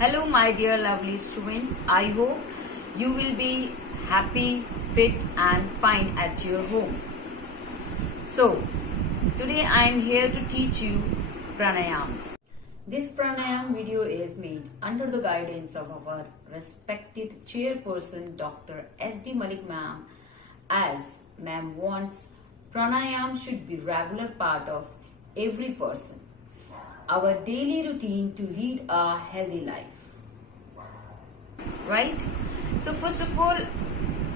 Hello, my dear lovely students. I hope you will be happy, fit, and fine at your home. So, today I am here to teach you pranayams. This pranayam video is made under the guidance of our respected chairperson, Dr. S.D. Malik ma'am, as ma'am wants pranayam should be regular part of every person. Our daily routine to lead a healthy life. Right? So first of all,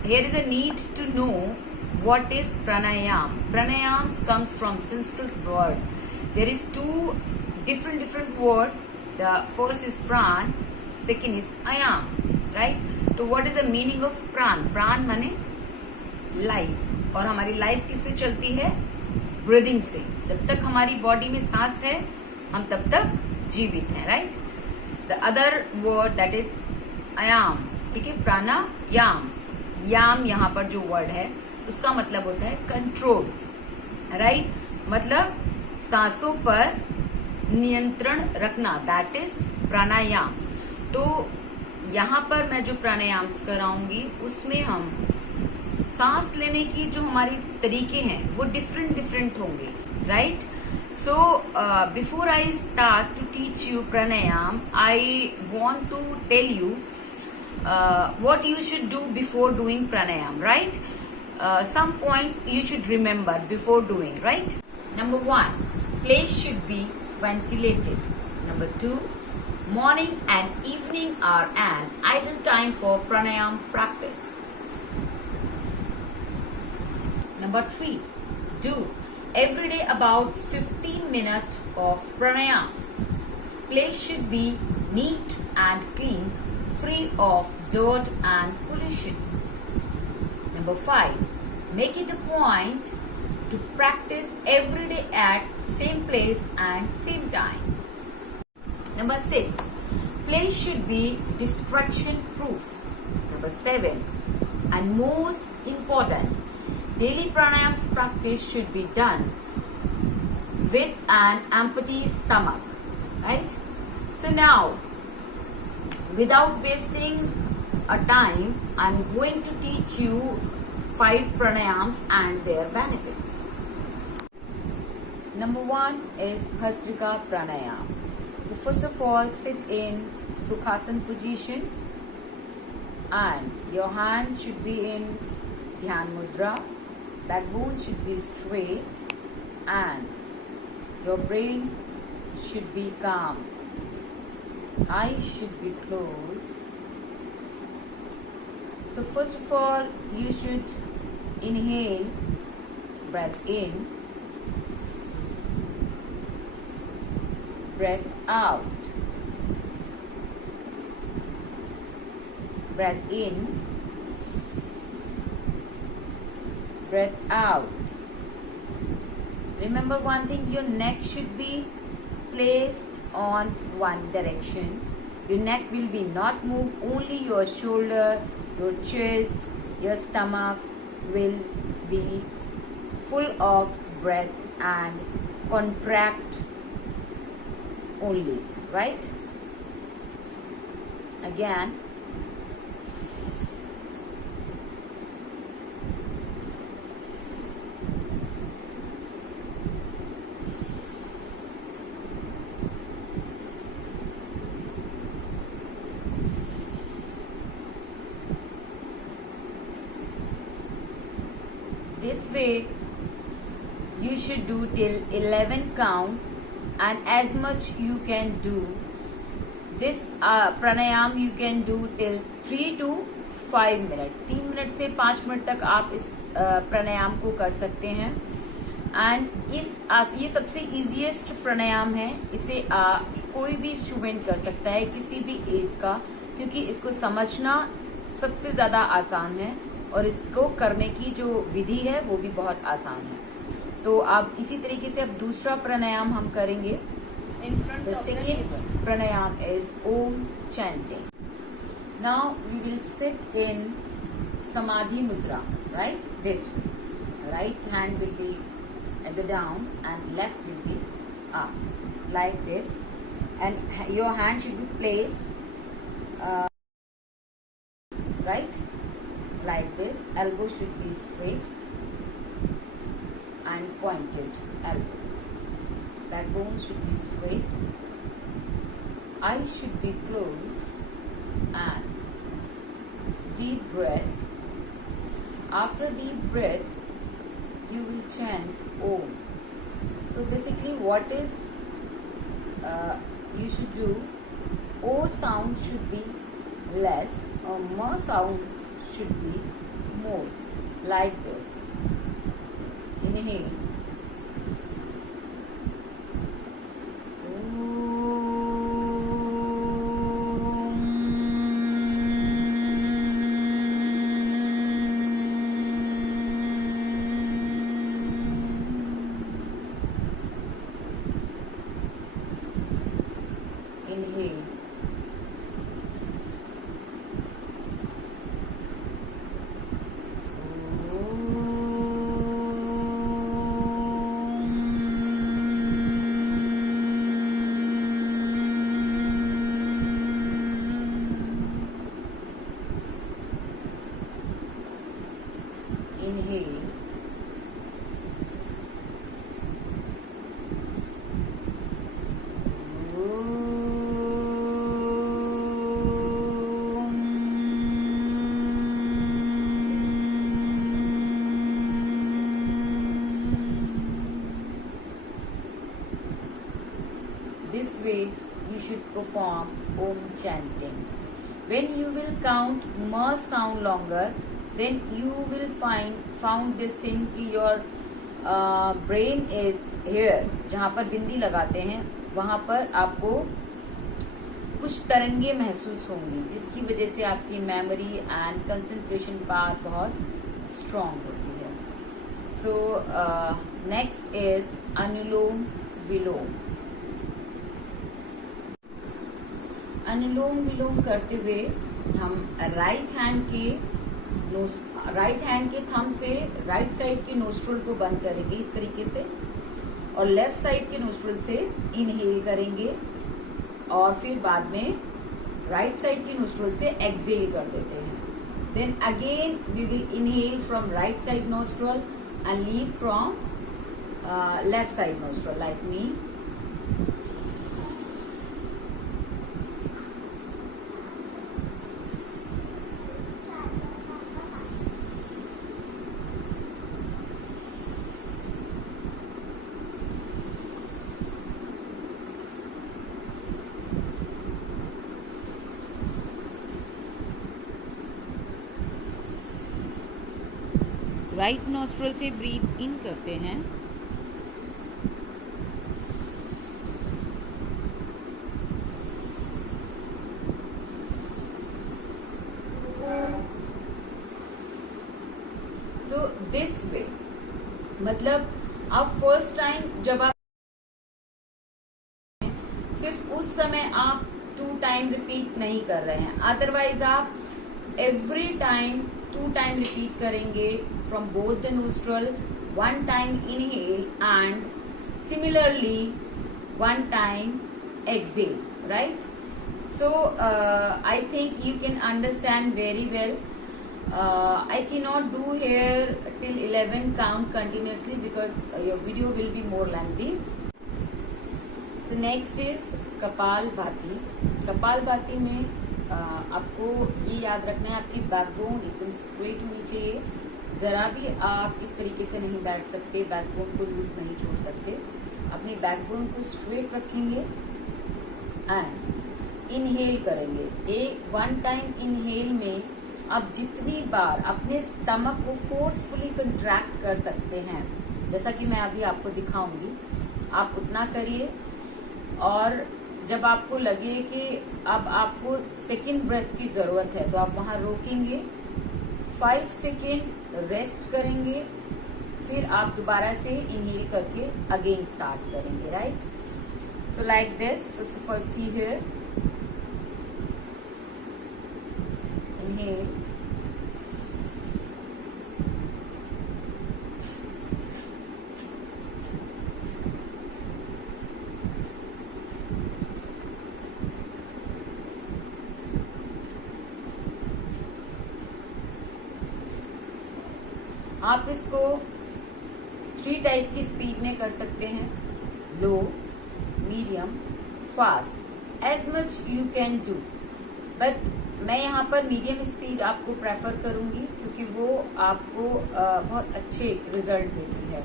here is a need to know what is pranayam. Pranayams comes from Sanskrit word. There is two different word. The first is pran, second is ayam. Right? So what is the meaning of pran? Pran माने life. और हमारी life किससे चलती है? Breathing से. जब तक हमारी body में सांस है हम तब तक जीवित हैं. Right. The other word that is आयाम. ठीक है. प्राणायाम. याम यहाँ पर जो वर्ड है उसका मतलब होता है कंट्रोल. राइट. मतलब सांसों पर नियंत्रण रखना. दैट इज प्राणायाम. तो यहाँ पर मैं जो प्राणायाम कराऊंगी उसमें हम सांस लेने की जो हमारी तरीके हैं वो डिफरेंट होंगे. Right. So, before I start to teach you pranayam, I want to tell you what you should do before doing pranayam, right? Some point you should remember before doing, right? Number 1, place should be ventilated. Number 2, morning and evening are an ideal time for pranayam practice. Number 3, do every day about 15 minutes of pranayams. Place should be neat and clean, free of dirt and pollution. Number 5, make it a point to practice every day at same place and same time. Number 6, place should be distraction proof. Number 7, and most important, daily pranayams practice should be done with an empty stomach. Right? So now, without wasting a time, I'm going to teach you 5 pranayams and their benefits. Number 1 is Bhastrika pranayam. So first of all, sit in Sukhasana position and your hand should be in Dhyan Mudra. Backbone should be straight and your brain should be calm. Eyes should be closed. So first of all, you should inhale, breath in, breath out. Breath in, breath out. Remember one thing, your neck should be placed on one direction. Your neck will be not move, only your shoulder, your chest, your stomach will be full of breath and contract only. Right? Again. This way you should do till 11 count, and as much you can do. This pranayam you can do till 3 to 5 minutes. 3 मिनट से 5 मिनट तक आप इस प्राणायाम को कर सकते हैं. एंड ये सबसे इजीएस्ट प्राणायाम है. इसे कोई भी स्टूडेंट कर सकता है, किसी भी एज का, क्योंकि इसको समझना सबसे ज़्यादा आसान है और इसको करने की जो विधि है वो भी बहुत आसान है. तो अब इसी तरीके से अब दूसरा प्राणायाम हम करेंगे. The second pranayam is Om chanting. Now we will sit in Samadhi Mudra, right? This way. Right hand will be at the down and left will be up, like this. And your hand should be placed right, like this. Elbow should be straight and pointed elbow. Backbone should be straight. Eyes should be closed and deep breath. After deep breath, you will chant Om. So basically what is you should do, O sound should be less, M sound should be more, like this. Inhale. Inhale. Inhale. This way you should perform Om chanting. When you will count M sound longer, then you will found this thing कि your brain is here, जहाँ पर बिंदी लगाते हैं वहाँ पर आपको कुछ तरंगे महसूस होंगी, जिसकी वजह से आपकी मेमोरी एंड कंसंट्रेशन पावर बहुत स्ट्रॉन्ग होती है. सो नेक्स्ट इज अनुलोम विलोम. अनुलोम विलोम करते हुए हम राइट हैंड के थंब से राइट साइड के नोस्ट्रल को बंद करेंगे इस तरीके से, और लेफ्ट साइड के नोस्ट्रल से इनहेल करेंगे, और फिर बाद में राइट साइड के नोस्ट्रल से एक्सहेल कर देते हैं. Then again we will inhale from right side nostril and leave from left side nostril, like me. Right nostril से ब्रीथ इन करते हैं, सो दिस वे. मतलब आप फर्स्ट टाइम जब आप सिर्फ उस समय आप 2 टाइम रिपीट नहीं कर रहे हैं, अदरवाइज आप एवरी टाइम 2 टाइम रिपीट करेंगे from both the nostril, 1 time inhale and similarly 1 time exhale, right? So I think you can understand very well. I cannot do here till 11 count continuously because your video will be more lengthy. So next is kapalbhati. कपालभाति में आपको ये याद रखना है, आपकी बैकबोन एकदम स्ट्रेट होनी चाहिए. ज़रा भी आप इस तरीके से नहीं बैठ सकते, बैकबोन को लूज नहीं छोड़ सकते. अपनी बैकबोन को स्ट्रेट रखेंगे एंड इनहेल करेंगे. 1 टाइम इनहेल में आप जितनी बार अपने स्टमक को फोर्सफुली कंट्रैक्ट कर सकते हैं, जैसा कि मैं अभी आपको दिखाऊंगी, आप उतना करिए. और जब आपको लगे कि अब आपको सेकेंड ब्रेथ की ज़रूरत है तो आप वहाँ रोकेंगे, 5 सेकेंड रेस्ट करेंगे, फिर आप दोबारा से इनहेल करके अगेन स्टार्ट करेंगे. Right? So like this. First of all see here, inhale, आप इसको 3 टाइप की स्पीड में कर सकते हैं, low, medium, fast, as much you can do. But मैं यहाँ पर मीडियम स्पीड आपको प्रेफर करूँगी क्योंकि वो आपको बहुत अच्छे रिजल्ट देती है।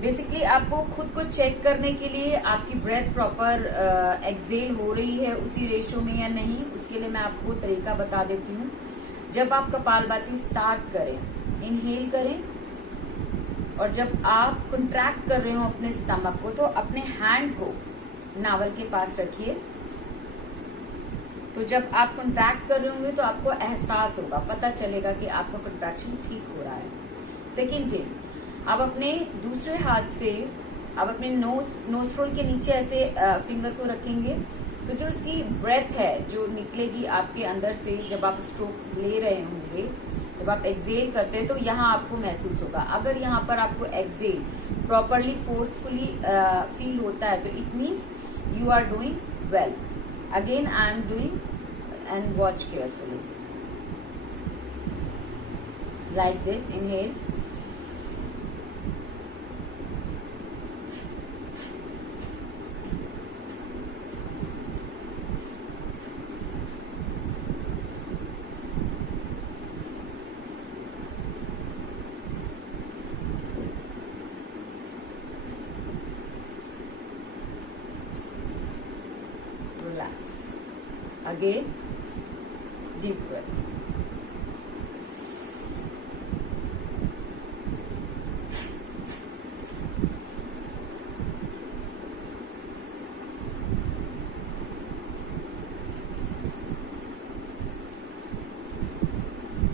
बेसिकली आपको खुद को चेक करने के लिए आपकी ब्रेथ प्रॉपर एक्सेल हो रही है उसी रेशो में या नहीं, उसके लिए मैं आपको तरीका बता देती हूँ। जब आप कपालभाति स्टार्ट करें, इनहेल करें, और जब आप कंट्रैक्ट कर रहे हो अपने स्टमक को तो अपने हैंड को नावल के पास रखिए। तो जब आप कंट्रैक्ट कर रहे होंगे तो आपको एहसास होगा, पता चलेगा कि आपका कंट्रैक्शन ठीक हो रहा है। सेकेंड थिंग, आप अपने दूसरे हाथ से आप अपने नोस्ट्रोल के नीचे ऐसे फिंगर को रखेंगे, तो जो इसकी ब्रेथ है जो निकलेगी आपके अंदर से जब आप स्ट्रोक ले रहे होंगे, जब आप एक्सेल करते हैं तो यहाँ आपको महसूस होगा। अगर यहाँ पर आपको एक्सेल प्रॉपरली फोर्सफुली फील होता है तो it means you are doing well. Again I am doing and watch carefully like this. Inhale, relax. Again, deep breath.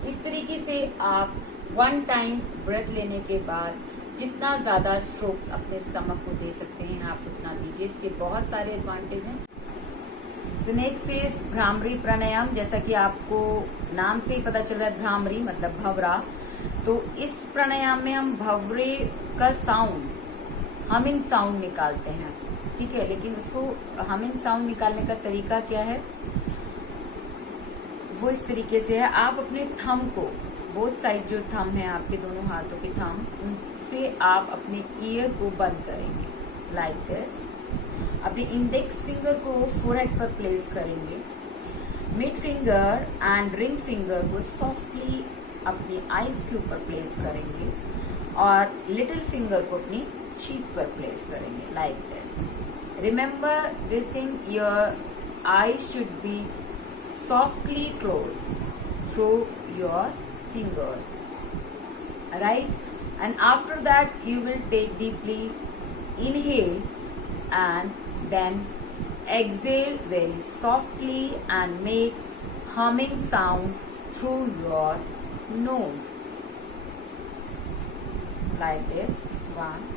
इस तरीके से आप 1 टाइम ब्रेथ लेने के बाद जितना ज़्यादा स्ट्रोक्स अपने स्टमक को दे सकते हैं आप उतना दीजिए। इसके बहुत सारे एडवांटेज हैं। नेक्स्ट इज भ्रामरी प्राणायाम। जैसा कि आपको नाम से ही पता चल रहा है, भ्रामरी मतलब भंवरा। तो इस प्राणायाम में हम भंवरे का साउंड, हमिंग साउंड निकालते हैं, ठीक है। लेकिन उसको हमिंग साउंड निकालने का तरीका क्या है, वो इस तरीके से है। आप अपने थंब को, बोथ साइड जो थंब है आपके दोनों हाथों के थंब, उनसे आप अपने ईयर को बंद करेंगे लाइक दिस। अपने इंडेक्स फिंगर को फोरहेड पर प्लेस करेंगे। Mid finger and ring finger को सॉफ्टली अपनी आईज के ऊपर प्लेस करेंगे और लिटिल फिंगर को अपनी चीक पर प्लेस करेंगे like this. Remember this thing, your I should be softly close through your fingers, right? And after that you will take deeply inhale and then exhale very softly and make humming sound through your nose like this. 1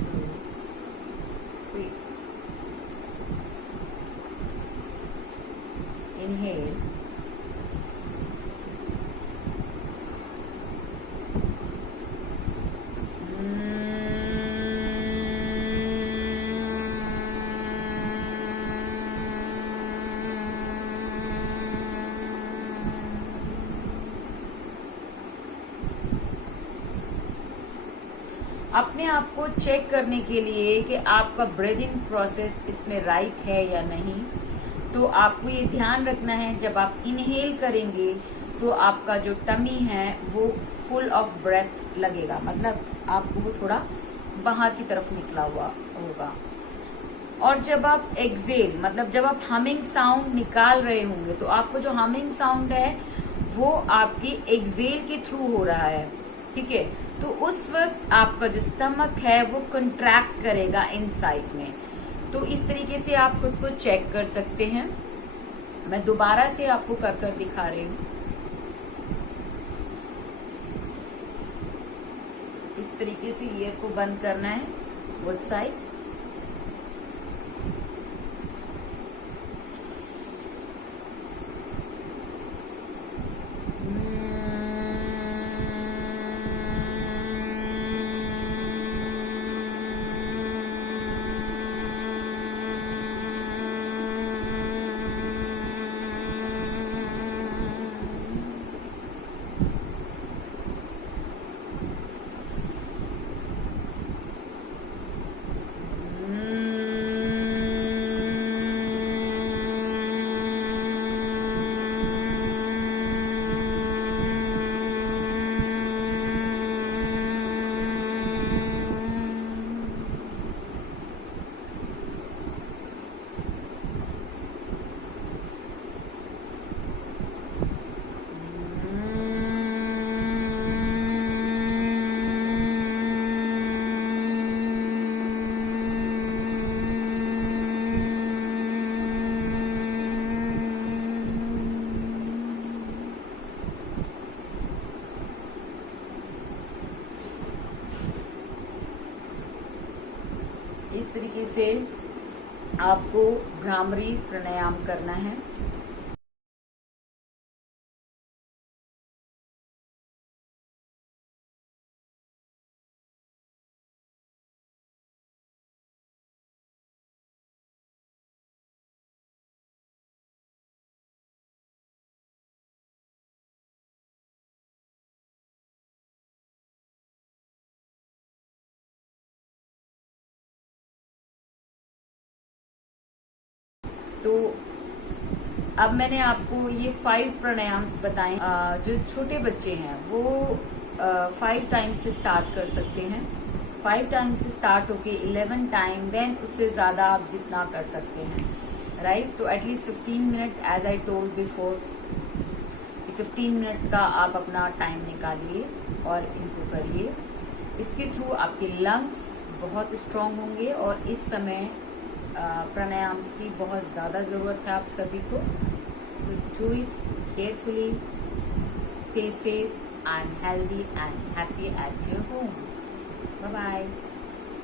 2 3. Inhale, अपने आप को चेक करने के लिए कि आपका breathing process इसमें राइट है या नहीं, तो आपको ये ध्यान रखना है जब आप इनहेल करेंगे तो आपका जो टमी है वो फुल ऑफ ब्रेथ लगेगा, मतलब आपको वो थोड़ा बाहर की तरफ निकला हुआ होगा। और जब आप एक्सेल, मतलब जब आप हमिंग साउंड निकाल रहे होंगे तो आपको जो हमिंग साउंड है वो आपकी एक्सेल के थ्रू हो रहा है, ठीक है। तो उस वक्त आपका जो स्टमक है वो कंट्रैक्ट करेगा इनसाइड में। तो इस तरीके से आप खुद को चेक कर सकते हैं। मैं दोबारा से आपको कर कर दिखा रही हूँ। इस तरीके से ईयर को बंद करना है बोथ साइड। इस तरीके से आपको भ्रामरी प्राणायाम करना है। तो अब मैंने आपको ये 5 प्राणायाम्स बताए। जो छोटे बच्चे हैं वो 5 टाइम्स से स्टार्ट कर सकते हैं। 5 टाइम्स से स्टार्ट होके 11 टाइम, देन उससे ज़्यादा आप जितना कर सकते हैं, राइट। तो at least 15 minute, as I told before, 15 minute का आप अपना टाइम निकालिए और इनको करिए। इसके थ्रू आपके लंग्स बहुत स्ट्रांग होंगे और इस समय प्राणायाम की बहुत ज़्यादा ज़रूरत है आप सभी को। So do it carefully, stay safe and healthy and happy at your home. Bye bye.